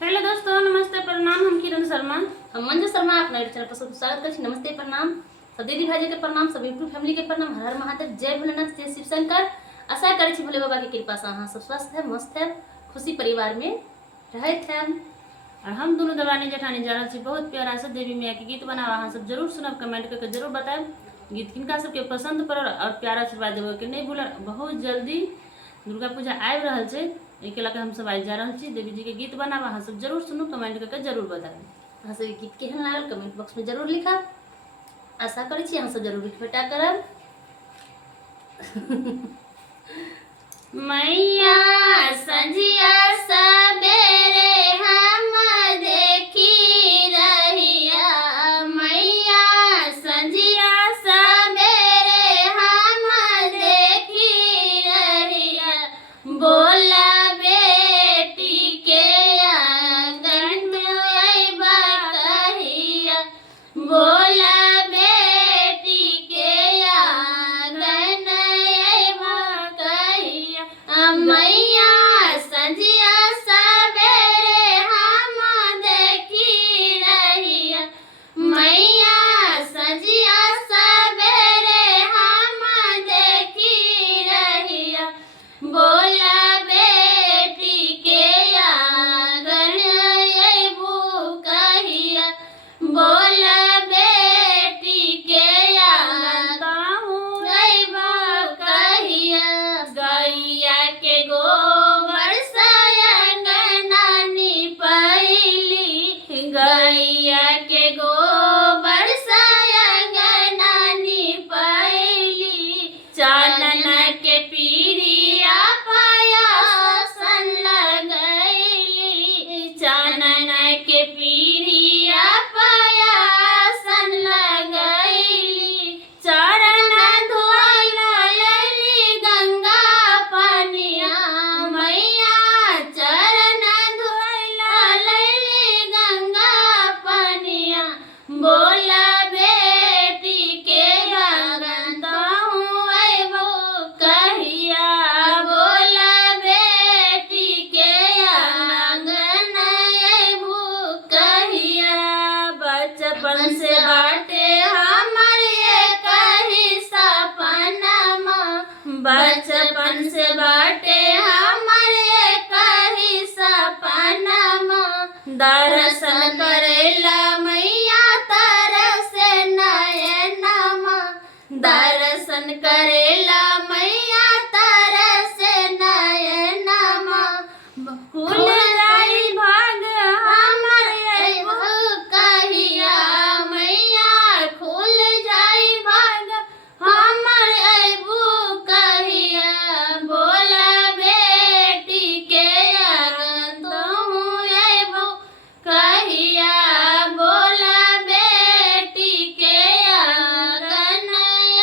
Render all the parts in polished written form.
Hello दोस्तों, नमस्ते प्रणाम। हम किरण शर्मा, हम मंजू शर्मा अपना चैनल पर सबको स्वागत कर। नमस्ते प्रणाम सब दीदी भाई के प्रणाम, सब यूट्यूब फैमिली के प्रणाम। हर हर महादेव, जय भोलेनाथ, जय शिव शंकर। आशा करे छी भोले बाबा की कृपा से अहाँ सब स्वस्थ है, मस्त है, खुशी परिवार में रहत है। और हम दोनों दलानी जेठानी जा रहे बहुत प्यारा से देवी मैया के गीत बनावा। अहाँ सब जरूर सुनब, कमेंट करके जरूर बताएं गीत किनका सबके पसंद पड़ल और प्यारा आशीर्वाद देवे के नहीं भूल। बहुत जल्दी दुर्गा पूजा आबि रहल छै, एके लके हम सब आज जा रहल छी देवी जी के गीत बनावा। अहाँ सब जरूर सुनू, कमेंट करके जरूर बताएं। अहाँ सब गीत केहन लागल कमेंट बॉक्स में जरूर लिखब। आशा करे छी अहाँ सब जरूर इकट्ठा करब। मैया संझिया सबेरे हम देखी रहिया, मैया संझिया सबेरे हम देखी रहिया। बोला बेटी के आंगन अइबा कहिया, बोला बेटी के आंगन अइबा कहिया। मैया संझिया सबेरे हम देखी रहिया, मैया संझिया सबेरे हम देखी रहिया। बोला बेटी के आंगन अइबू कहिया, बोला बेटी के आंगन अइबू कहिया। गैया के गोबर से अंगना निपैली, गैया के गोबर से अंगना निपैली। चानन के पीरिया पायासन लगैली, चानन के पीरिया पायासन लगैली। चरण धोइल लैली गंगा पनिया, मैया चरण धोइल लैली गंगा पनिया। बोला बेटी के आंगन तहु अइबो कहिया, बोला बेटी के आंगन अइबो कहिया। बचपन से बाटे हमर एक ही सपनमा, बचपन से बाटे हमर एक ही सपनमा। दर्शन करेला मैया तरसे नयनमा, दर्शन करेला मैया तरसे नयनमा। खुल जाई भाग हमर अइबू कहिया, मैया खुल जाई भाग हमर अइबू कहिया। बोला बेटी के आंगन तहु अइबू कहिया, बोला बेटी के आंगन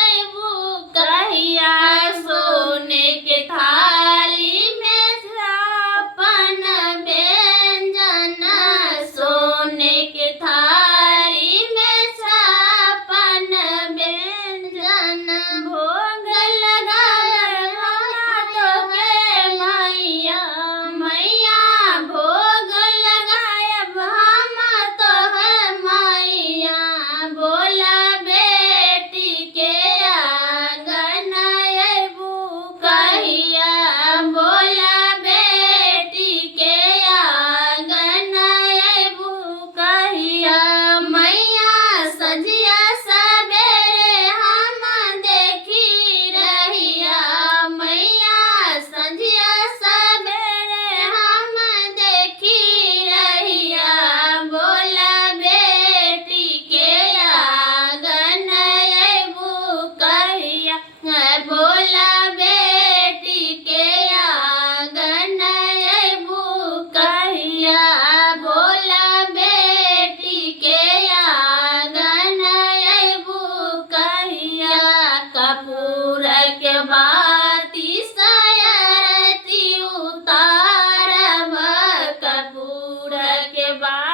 अइबू कहिया। सोने के थाली में छप्पन व्यंजन, सोने के थाली में छप्पन व्यंजन। भोग लगाए हाथों के मैया, मैया भोग लगायब हम तो है मैया। बोला बेटी के आंगन अइबू कहिया, बोला बेटी के आंगन अइबू कहिया। मैया संझिया सबेरे हम देखी रहिया, मैया संझिया सबेरे हम देखी रहिया। बोला बेटी के आंगन अइबू कहिया, बोला बेटी के आंगन अइबू कहिया, बोला बेटी के आंगन अइबू कहिया। कपूर के बाती सयरती उतारब, कपूर के बाती